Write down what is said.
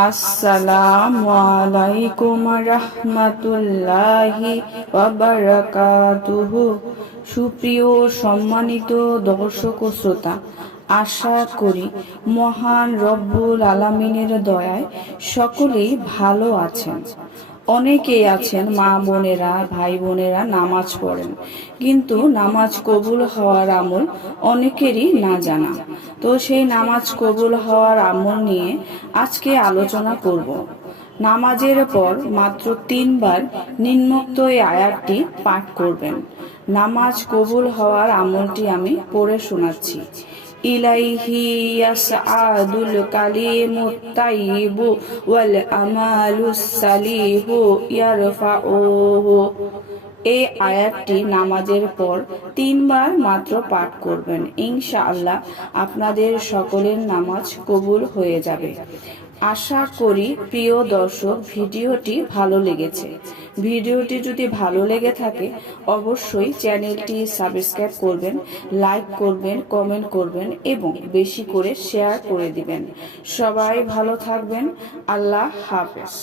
আসসালামু আলাইকুম রাহমাতুল্লাহি ওয়া বারাকাতুহু। সুপ্রিয় সম্মানিত দর্শক ও শ্রোতা, আশা করি মহান রব্বুল আলামিনের দয়ায় সকলেই ভালো আছেন। অনেকেই আছেন মা বোনেরা, ভাই বোনেরা নামাজ পড়েন, কিন্তু নামাজ কবুল হওয়ার আমল অনেকেরই না জানা। তো সেই নামাজ কবুল হওয়ার আমল নিয়ে আজকে আলোচনা করব। নামাজের পর মাত্র 3 বার নিম্নোক্ত এই আয়াতটি পাঠ করবেন। নামাজ কবুল হওয়ার আমলটি আমি পড়ে শোনাচ্ছি। ইলাইহি ইয়াসআদুল কালিমুত তাইয়িবু ওয়াল আমালুস সালিহু ইয়ারফাউহু। এই আয়াতটি নামাজের পর 3 বার মাত্র পাঠ করবেন। ইনশাআল্লাহ আপনাদের সকলের নামাজ কবুল হয়ে যাবে। আশা করি প্রিয় দর্শক ভিডিওটি ভালো লেগেছে। ভিডিওটি যদি ভালো লেগে থাকে অবশ্যই চ্যানেলটি সাবস্ক্রাইব করবেন, লাইক করবেন, কমেন্ট করবেন এবং বেশি করে শেয়ার করে দিবেন। সবাই ভালো থাকবেন। আল্লাহ হাফেজ।